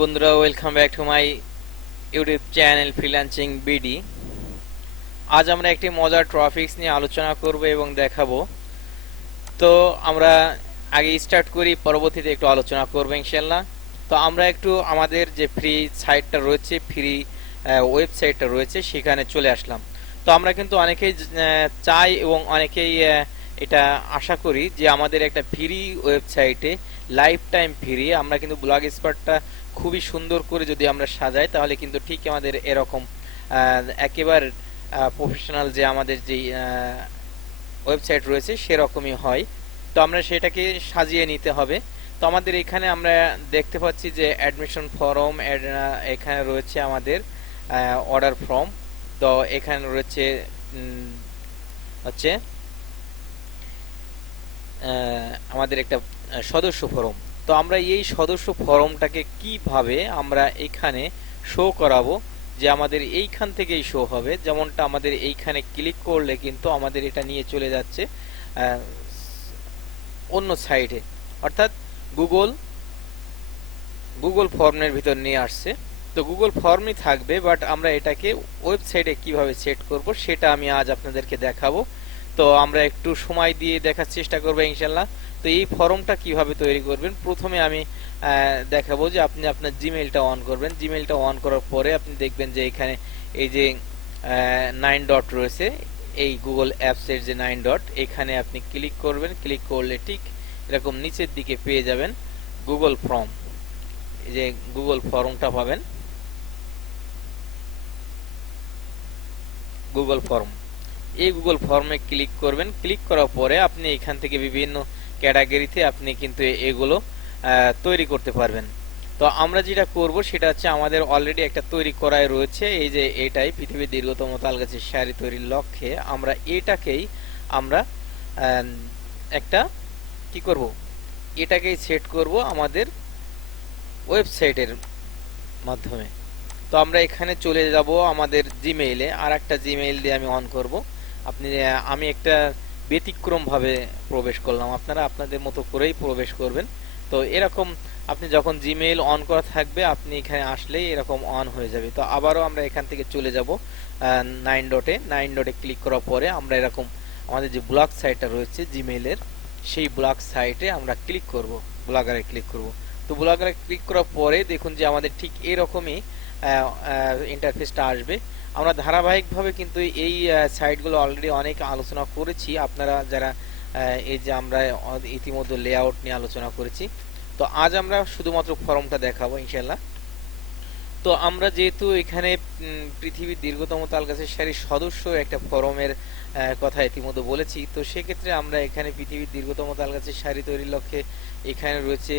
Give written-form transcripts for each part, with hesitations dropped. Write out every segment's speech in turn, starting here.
বন্ধুরা, welcome back to my YouTube channel freelancing BD. আজ আমরা একটি মজার টপিকস নিয়ে আলোচনা করব এবং দেখাবো। তো আমরা আগে স্টার্ট করি, পরবর্তীতে একটু আলোচনা করব ইনশাল্লাহ। তো আমরা একটু আমাদের যে ফ্রি সাইটটা রয়েছে, ফ্রি ওয়েবসাইটটা রয়েছে, সেখানে চলে আসলাম। তো আমরা কিন্তু অনেকেই চাই এবং অনেকেই এটা আশা করি যে আমাদের একটা ফ্রি ওয়েবসাইটে লাইফ টাইম ফ্রি আমরা কিন্তু ব্লগ স্পটটা খুবই সুন্দর করে যদি আমরা সাজাই, তাহলে কিন্তু ঠিক আমাদের এরকম একেবারে প্রফেশনাল যে আমাদের যে ওয়েবসাইট রয়েছে সেরকমই হয়। তো আমরা সেটাকে সাজিয়ে নিতে হবে। তো আমাদের এখানে আমরা দেখতে পাচ্ছি যে অ্যাডমিশন ফর্ম, এখানে রয়েছে আমাদের অর্ডার ফর্ম। তো এখানে রয়েছে হচ্ছে আমাদের একটা সদস্য ফর্ম। তো আমরা এই সদস্য ফর্মটাকে কিভাবে আমরা এখানে শো করাবো, যে আমাদের এইখান থেকেই শো হবে। যেমনটা আমাদের এইখানে ক্লিক করলে কিন্তু আমাদের এটা নিয়ে চলে যাচ্ছে অন্য সাইটে, অর্থাৎ গুগল ফর্মের ভিতর নিয়ে আসছে। তো গুগল ফর্মই থাকবে, বাট আমরা এটাকে ওয়েবসাইটে কিভাবে সেট করব সেটা আমি আজ আপনাদেরকে দেখাবো। তো আমরা একটু সময় দিয়ে দেখার চেষ্টা করবো ইনশাল্লাহ। তো এই ফর্মটা কিভাবে তৈরি করবেন, প্রথমে আমি দেখাবো যে আপনি আপনার জিমেইলটা অন করবেন। জিমেইলটা অন করার পরে আপনি দেখবেন যে এখানে এই যে 9 ডট রয়েছে, এই গুগল অ্যাপসের যে 9 ডট, এখানে আপনি ক্লিক করবেন। ক্লিক করলে ঠিক এরকম নিচের দিকে পেয়ে যাবেন গুগল ফর্ম। এই যে গুগল ফর্মটা পাবেন, গুগল ফর্ম। এই গুগল ফর্মে ক্লিক করবেন। ক্লিক করার পরে আপনি এখান থেকে বিভিন্ন ক্যাটাগরিতে আপনি কিন্তু এগুলো তৈরি করতে পারবেন। তো আমরা যেটা করব সেটা হচ্ছে আমাদের অলরেডি একটা তৈরি করাই রয়েছে, এই যে এটাই পৃথিবীর দীর্ঘতম তালগাছের শাড়ি তৈরির লক্ষ্যে আমরা এটাকেই আমরা একটা কি করব, এটাকেই সেট করব আমাদের ওয়েবসাইটের মাধ্যমে। তো আমরা এখানে চলে যাব আমাদের জিমেইলে, আর একটা জিমেইল দিয়ে আমি অন করব। আমি একটা ব্যতিক্রম ভাবে প্রবেশ করলাম, আপনারা আপনাদের মতো করেই প্রবেশ করবেন। তো এরকম আপনি যখন জিমেইল অন করা থাকবে, আপনি এখানে আসলেই এরকম অন হয়ে যাবে। তো আবারও আমরা এখান থেকে চলে যাব 9 ডটে ক্লিক করার পরে আমরা এরকম আমাদের যে ব্লগ সাইটটা রয়েছে জিমেইলের, সেই ব্লগ সাইটে আমরা ক্লিক করব, ব্লগারে ক্লিক করব। তো ব্লগারে ক্লিক করার পরে দেখুন যে আমাদের ঠিক এরকমই ইন্টারফেসটা আসবে। আমরা ধারাবাহিকভাবে কিন্তু এই সাইটগুলো অলরেডি অনেক আলোচনা করেছি, আপনারা যারা এই যে আমরা ইতিমধ্যে লেআউট নিয়ে আলোচনা করেছি। তো আজ আমরা শুধুমাত্র ফর্মটা দেখাবো ইনশাল্লাহ। তো আমরা যেহেতু এখানে পৃথিবীর দীর্ঘতম তালগাছের শাড়ির সদস্য একটা ফরমের কথা ইতিমধ্যে বলেছি, তো সেক্ষেত্রে আমরা এখানে পৃথিবীর দীর্ঘতম তালগাছের শাড়ি তৈরির লক্ষ্যে এখানে রয়েছে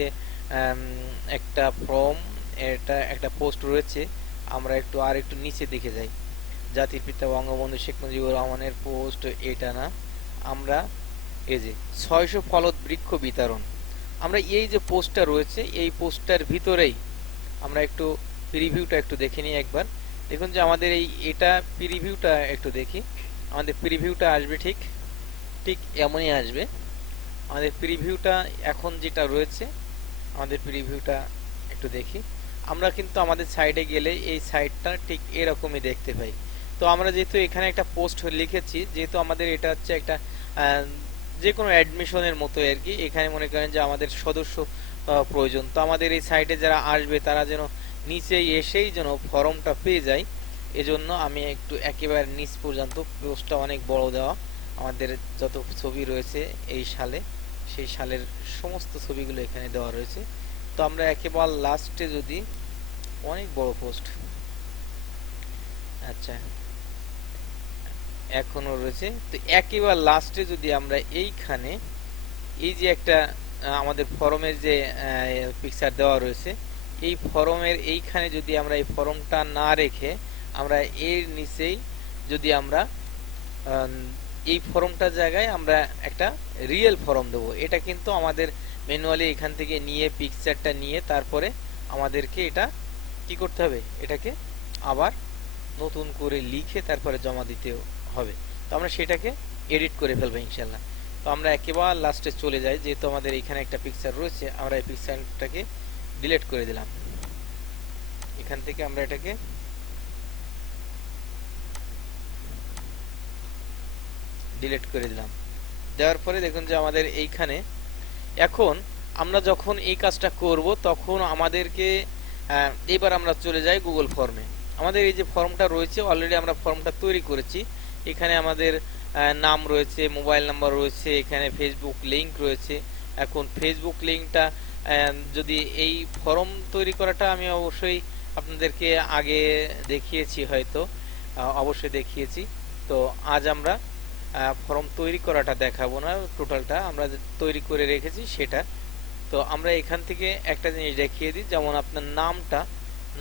একটা ফর্ম, এটা একটা পোস্ট রয়েছে। আমরা একটু নিচে দেখে যাই, জাতির পিতা বঙ্গবন্ধু শেখ মুজিবুর রহমানের পোস্ট, এটা না, আমরা এই যে 600 ফলদ বৃক্ষ বিতরণ, আমরা এই যে পোস্টটা রয়েছে এই পোস্টটার ভিতরেই আমরা একটু প্রিভিউটা একটু দেখে নিই একবার। দেখুন যে আমাদের এটা প্রিভিউটা একটু দেখি, আমাদের প্রিভিউটা আসবে ঠিক ঠিক এমনই আসবে। আমাদের প্রিভিউটা এখন যেটা রয়েছে, আমাদের প্রিভিউটা একটু দেখি। আমরা কিন্তু আমাদের সাইডে গেলে এই সাইটটা ঠিক এরকমই দেখতে পাই। তো আমরা যেহেতু এখানে একটা পোস্ট লিখেছি, যেহেতু আমাদের এটা হচ্ছে একটা যে কোনো অ্যাডমিশনের মতো আর কি, এখানে মনে করেন যে আমাদের সদস্য প্রয়োজন। তো আমাদের এই সাইটে যারা আসবে তারা যেন নিচেই এসেই যেন ফর্মটা পেয়ে যায়, এজন্য আমি একটু একেবারে নিচ পর্যন্ত, পোস্টটা অনেক বড় দেওয়া, আমাদের যত ছবি রয়েছে এই সালে, সেই সালের সমস্ত ছবিগুলো এখানে দেওয়া রয়েছে। তো আমরা একেবারে লাস্টে যদি, অনেক বড় পোস্ট, আচ্ছা এখনো রয়েছে, তো একেবারে লাস্টে যদি আমরা এইখানে এই যে একটা আমাদের ফরমের যে পিকচার দেওয়া রয়েছে, এই ফরমের এইখানে যদি আমরা এই ফরমটা না রেখে আমরা এর নিচেই যদি আমরা এই ফরমটার জায়গায় আমরা একটা রিয়েল ফরম দেবো, এটা কিন্তু আমাদের ম্যানুয়ালি এখান থেকে নিয়ে পিকচারটা নিয়ে তারপরে আমাদেরকে এটা কি করতে হবে, এটাকে আবার নতুন করে লিখে তারপরে জমা দিতে হবে। তো আমরা সেটাকে এডিট করে ফেলবো ইনশাল্লাহ। তো আমরা একেবারে লাস্টে চলে যাই, যেহেতু আমাদের এখানে একটা পিকচার রয়েছে, আমরা এই পিকচারটাকে ডিলিট করে দিলাম। এখান থেকে আমরা এটাকে ডিলিট করে দিলাম। দেওয়ার পরে দেখুন যে আমাদের এইখানে এখন আমরা যখন এই কাজটা করব তখন আমাদেরকে এবার আমরা চলে যাই গুগল ফর্মে। আমাদের এই যে ফর্মটা রয়েছে অলরেডি আমরা ফর্মটা তৈরি করেছি। এখানে আমাদের নাম রয়েছে, মোবাইল নাম্বার রয়েছে, এখানে ফেসবুক লিংক রয়েছে। এখন ফেসবুক লিংকটা যদি এই ফর্ম তৈরি করাটা আমি অবশ্যই আপনাদেরকে আগে দেখিয়েছি, হয়তো অবশ্যই দেখিয়েছি। তো আজ আমরা ফর্ম তৈরি করাটা দেখাবো না, টোটালটা আমরা তৈরি করে রেখেছি সেটা। তো আমরা এখান থেকে একটা জিনিস দেখিয়ে দিই, যেমন আপনার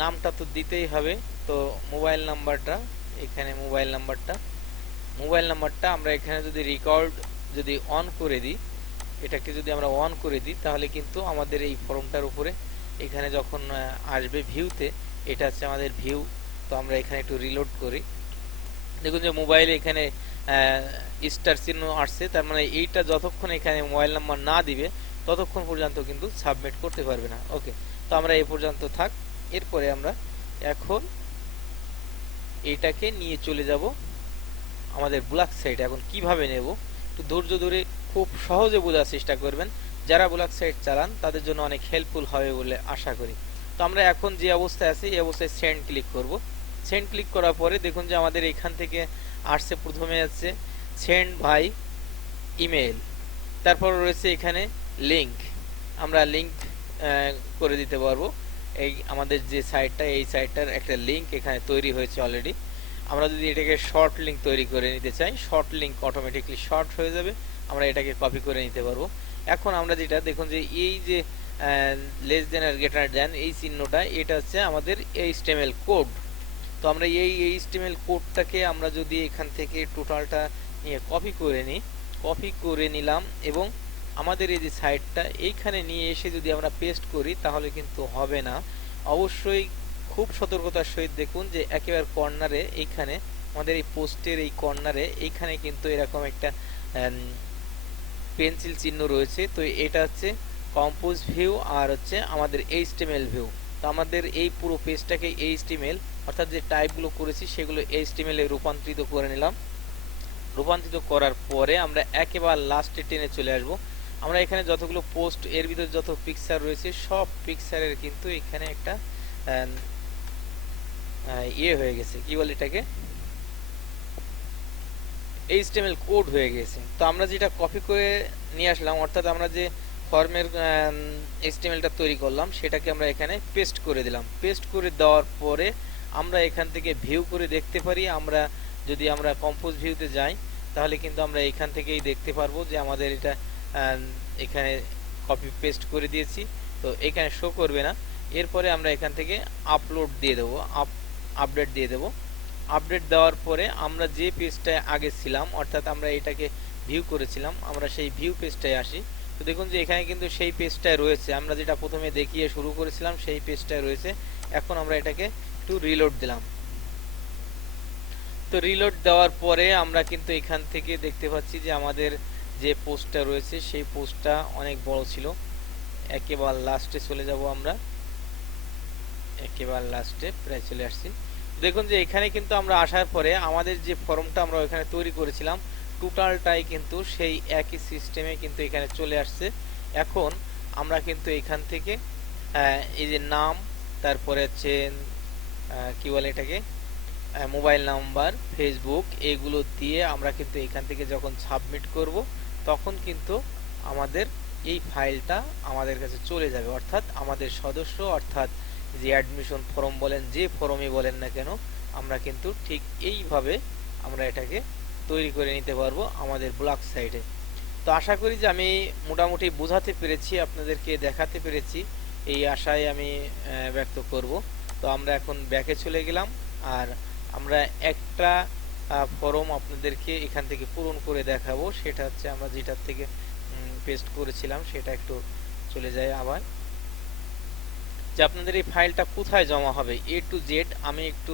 নামটা তো দিতেই হবে। তো মোবাইল নাম্বারটা, এখানে মোবাইল নাম্বারটা আমরা এখানে যদি রেকর্ড যদি অন করে দিই, এটাকে যদি আমরা অন করে দিই তাহলে কিন্তু আমাদের এই ফর্মটার উপরে এখানে যখন আসবে ভিউতে, এটা হচ্ছে আমাদের ভিউ। তো আমরা এখানে একটু রিলোড করি, দেখুন যে মোবাইলে এখানে স্টার চিহ্ন আসছে, তার মানে এইটা যতক্ষণ এখানে মোবাইল নাম্বার না দিবে ততক্ষণ পর্যন্ত কিন্তু সাবমিট করতে পারবে না। ওকে, তো আমরা এই পর্যন্ত থাক। এরপরে আমরা এখন এইটাকে নিয়ে চলে যাব আমাদের ব্লগ সাইটে। এখন কিভাবে নেব একটু ধৈর্য ধরে খুব সহজে বোঝার চেষ্টা করবেন। যারা ব্লগ সাইট চালান তাদের জন্য অনেক হেল্পফুল হবে বলে আশা করি। তো আমরা এখন যে অবস্থায় আছি এই অবস্থায় সেন্ড ক্লিক করব। সেন্ড ক্লিক করার পরে দেখুন যে আমাদের এখান থেকে আসছে, প্রথমে আছে সেন্ড বাই ইমেল, তারপর রয়েছে এখানে লিংক। আমরা লিংক করে দিতে পারবো। এই আমাদের যে সাইটটা, এই সাইটটার একটা লিংক এখানে তৈরি হয়েছে অলরেডি। আমরা যদি এটাকে শর্ট লিংক তৈরি করে নিতে চাই, শর্ট লিংক অটোমেটিকলি শর্ট হয়ে যাবে, আমরা এটাকে কপি করে নিতে পারবো। এখন আমরা যেটা দেখুন যে এই যে লেস দেন আর গ্রেটার দেন এই চিহ্নটা, এটা হচ্ছে আমাদের এইচটিএমএল কোড। তো আমরা এই এইচটিএমএল কোডটাকে আমরা যদি এখান থেকে টোটালটা নিয়ে কপি করে নিলাম এবং আমাদের এই যে সাইটটা এইখানে নিয়ে এসে যদি আমরা পেস্ট করি তাহলে কিন্তু হবে না। অবশ্যই খুব সতর্কতার সহিত দেখুন যে একেবারে কর্নারে এইখানে আমাদের এই পোস্টের এই কর্নারে এইখানে কিন্তু এরকম একটা পেন্সিল চিহ্ন রয়েছে। তো এটা হচ্ছে কম্পোজ ভিউ আর হচ্ছে আমাদের এইচটিএমএল ভিউ। তো আমাদের এই পুরো পেজটাকে এইচটিএমএল অর্থাৎ যে টাইপগুলো করেছি সেগুলো এইচটিএমএল এ রূপান্তরিত করে নিলাম। রূপান্তরিত করার পরে আমরা একেবারে লাস্টে টেনে চলে আসব। আমরা এখানে যতগুলো পোস্ট এর ভিতরে যত পিকচার রয়েছে সব পিকচারের কিন্তু এখানে একটা ইয়ে হয়ে গেছে, কি বলে এটাকে, এইচটিএমএল কোড হয়ে গেছে। তো আমরা যেটা কপি করে নিয়ে আসলাম, অর্থাৎ আমরা যে ফর্মের এইচটিএমএলটা তৈরি করলাম সেটাকে আমরা এখানে পেস্ট করে দিলাম। পেস্ট করে দেওয়ার পরে আমরা এখান থেকে ভিউ করে দেখতে পারি। আমরা যদি আমরা কম্পোজ ভিউতে যাই তাহলে কিন্তু আমরা এখান থেকেই দেখতে পারবো যে আমাদের এটা এখানে কপি পেস্ট করে দিয়েছি। তো এখানে শো করবে না। এরপরে আমরা এখান থেকে আপলোড দিয়ে দেবো, আপডেট দিয়ে দেবো। আপডেট দেওয়ার পরে আমরা যে পেজটায় আগে ছিলাম, অর্থাৎ আমরা এটাকে ভিউ করেছিলাম, আমরা সেই ভিউ পেজটায় আসি। তো দেখুন যে এখানে কিন্তু সেই পেজটায় রয়েছে, আমরা যেটা প্রথমে দেখিয়ে শুরু করেছিলাম সেই পেজটায় রয়েছে। এখন আমরা এটাকে একটু রিলোড দিলাম। তো রিলোড দেওয়ার পরে আমরা কিন্তু এখান থেকে দেখতে পাচ্ছি যে আমাদের যে পোস্টটা রয়েছে সেই পোস্টটা অনেক বড় ছিল। একেবারে লাস্টে চলে যাব, আমরা একেবারে লাস্টে প্রায় চলে আসছি। দেখুন যে এখানে কিন্তু আমরা আসার পরে আমাদের যে ফর্মটা আমরা এখানে তৈরি করেছিলাম টোটালটাই কিন্তু সেই একই সিস্টেমে কিন্তু এখানে চলে আসছে। এখন আমরা কিন্তু এখান থেকে এই যে নাম, তারপরে হচ্ছে কি বলে এটাকে, মোবাইল নাম্বার, ফেসবুক, এগুলো দিয়ে আমরা কিন্তু এখান থেকে যখন সাবমিট করব তখন কিন্তু আমাদের এই ফাইলটা আমাদের কাছে চলে যাবে। অর্থাৎ আমাদের সদস্য, অর্থাৎ যে অ্যাডমিশন ফর্ম বলেন, যে ফর্মই বলেন না কেন, আমরা কিন্তু ঠিক এইভাবে আমরা এটাকে তৈরি করে নিতে পারবো আমাদের ব্লগ সাইটে। তো আশা করি যে আমি মোটামুটি বোঝাতে পেরেছি, আপনাদেরকে দেখাতে পেরেছি, এই আশায় আমি ব্যক্ত করব। তো আমরা এখন ব্যাকে চলে গেলাম আর আমরা একটা ফর্ম আপনাদেরকে এখান থেকে পূরণ করে দেখাবো। সেটা হচ্ছে আমরা যেটার থেকে পেস্ট করেছিলাম সেটা একটু চলে যায় আবার, যে আপনাদের এই ফাইলটা কোথায় জমা হবে এ টু জেড। আমি একটু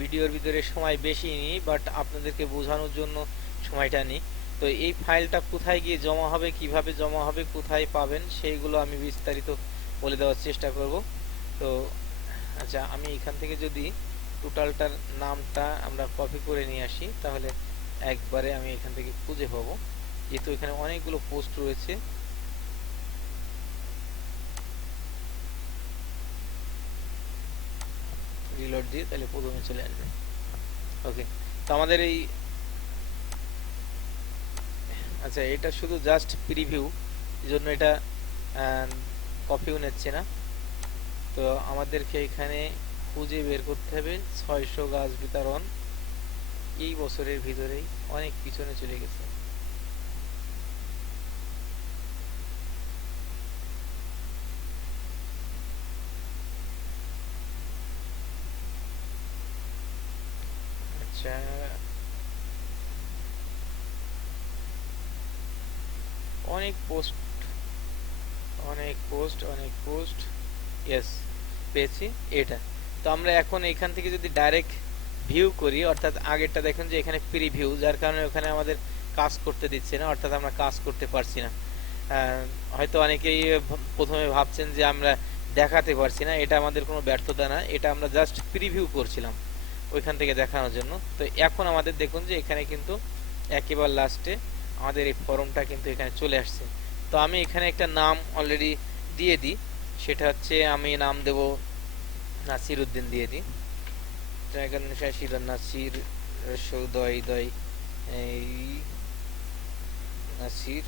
ভিডিওর ভিতরে সময় বেশি নিই, বাট আপনাদেরকে বোঝানোর জন্য সময়টা নিই। তো এই ফাইলটা কোথায় গিয়ে জমা হবে, কিভাবে জমা হবে, কোথায় পাবেন, সেইগুলো আমি বিস্তারিত বলে দেওয়ার চেষ্টা করব। তো আচ্ছা, আমি এখান থেকে যদি টোটালটার নামটা আমরা কপি করে নিয়ে আসি তাহলে একবারে আমি এখান থেকে খুঁজে পাবো, যেহেতু এখানে অনেকগুলো পোস্ট রয়েছে। রিলোড দিয়ে তাহলে প্রথমে চলে আসবে। ওকে, তো আমাদের এই, আচ্ছা এটা শুধু জাস্ট প্রিভিউ, এই জন্য এটা কপিও নিচ্ছে না। তো আমাদেরকে এখানে খুঁজে বের করতে হবে 600 গাছ বিতরণ এই বছরের ভিতরেই, অনেক পিছনে চলে গেছে। আচ্ছা, অনেক পোস্ট, অনেক পোস্ট, ইয়েস পেয়েছি এটা। তো আমরা এখন এখান থেকে যদি ডাইরেক্ট ভিউ করি, অর্থাৎ আগেরটা দেখুন যে এখানে প্রিভিউ, যার কারণে ওখানে আমাদের কাজ করতে দিচ্ছে না, অর্থাৎ আমরা কাজ করতে পারছি না। হয়তো অনেকেই প্রথমে ভাবছেন যে আমরা দেখাতে পারছি না, এটা আমাদের কোনো ব্যর্থতা না, এটা আমরা জাস্ট প্রিভিউ করছিলাম ওইখান থেকে দেখানোর জন্য। তো এখন আমাদের দেখুন যে এখানে কিন্তু একেবারে লাস্টে আমাদের এই ফর্মটা কিন্তু এখানে চলে আসছে। তো আমি এখানে একটা নাম অলরেডি দিয়ে দিই, সেটা হচ্ছে আমি নাম দেব নাসির উদ্দিন দিয়ে দিই। নাসির সৌদয় এই নাসির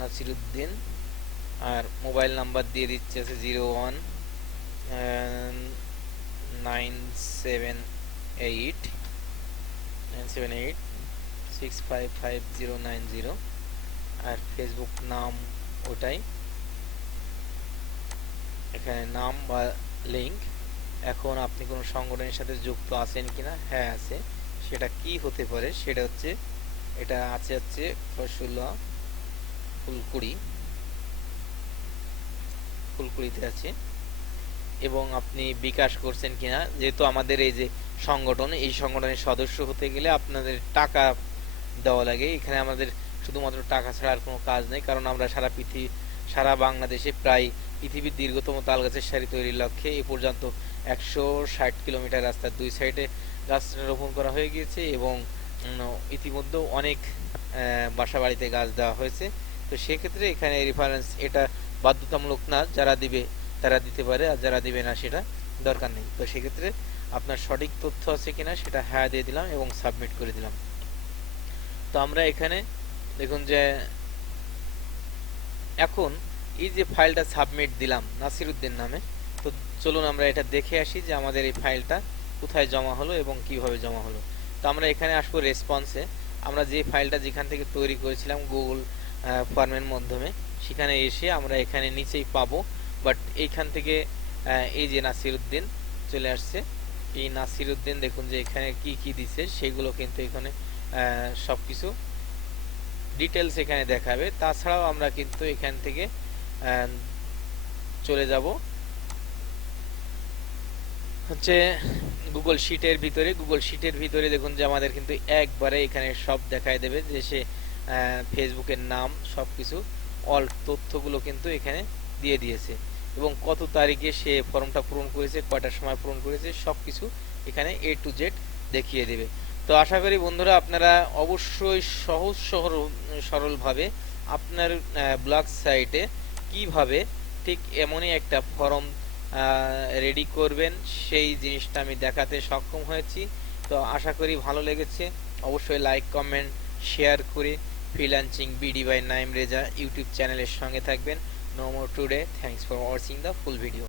নাসিরউদ্দিন, আর মোবাইল নাম্বার দিয়ে দিচ্ছে আছে 019786555090, আর ফেসবুক নাম ওটাই, এখানে নাম বা লিংক। এখন আপনি কোনো সংগঠনের সাথে যুক্ত আছেন কিনা, হ্যাঁ আছে, সেটা কি হতে পারে, সেটা হচ্ছে এটা আছে হচ্ছে ফসুল্লাহ ফুলকুড়িতে আছে। এবং আপনি বিকাশ করছেন কিনা, যেহেতু আমাদের এই যে সংগঠন, এই সংগঠনের সদস্য হতে গেলে আপনাদের টাকা দেওয়া লাগে। এখানে আমাদের শুধুমাত্র টাকা ছাড়া আর কোনো কাজ নেই, কারণ আমরা সারা বাংলাদেশে প্রায় পৃথিবীর দীর্ঘতম তালগাছের সারি তৈরির লক্ষ্যে এ পর্যন্ত 160 কিলোমিটার রাস্তার দুই সাইডে গাছ রোপণ করা হয়ে গিয়েছে, এবং ইতিমধ্যে অনেক বাসা বাড়িতে গাছ দেওয়া হয়েছে। তো সেক্ষেত্রে এখানে রেফারেন্স এটা বাধ্যতামূলক না, যারা দিবে তারা দিতে পারে, আর যারা দিবে না সেটা দরকার নেই। তো সেক্ষেত্রে আপনার সঠিক তথ্য আছে কিনা সেটা হ্যাঁ দিয়ে দিলাম এবং সাবমিট করে দিলাম। তো আমরা এখানে দেখুন যে এখন এই যে ফাইলটা সাবমিট দিলাম নাসিরউদ্দিন নামে, তো চলুন আমরা এটা দেখে আসি যে আমাদের এই ফাইলটা কোথায় জমা হলো এবং কিভাবে জমা হলো। তো আমরা এখানে আসবো রেসপন্সে, আমরা যে ফাইলটা যেখান থেকে তৈরি করেছিলাম গুগল ফর্মের মাধ্যমে, সেখানে এসে আমরা এখানে নিচেই পাবো। বাট এইখান থেকে এই যে নাসিরউদ্দিন চলে আসছে, এই নাসিরউদ্দিন দেখুন যে এখানে কি কি দিছে সেগুলো কিন্তু এখানে সবকিছু ডিটেলস এখানে দেখাবে। তাছাড়াও আমরা কিন্তু এখান থেকে চলে যাব হচ্ছে গুগল শিটের ভিতরে দেখুন যে আমাদের কিন্তু একবারে এখানে সব দেখায় দেবে, যে সে ফেসবুকের নাম সবকিছু অল তথ্যগুলো কিন্তু এখানে দিয়ে দিয়েছে, এবং কত তারিখে সে ফর্মটা পূরণ করেছে, কয়টার সময় পূরণ করেছে, সবকিছু এখানে A to Z দেখিয়ে দেবে। তো আশা করি বন্ধুরা আপনারা অবশ্যই সহজ সরলভাবে আপনার ব্লগ সাইটে কিভাবে ঠিক এমনই একটা ফর্ম রেডি করবেন, সেই জিনিসটা আমি দেখাতে সক্ষম হয়েছি। তো আশা করি ভালো লেগেছে। অবশ্যই লাইক, কমেন্ট, শেয়ার করে freelancing BD by Naim Reza YouTube চ্যানেলের সঙ্গে থাকবেন। No more today, thanks for watching the full video.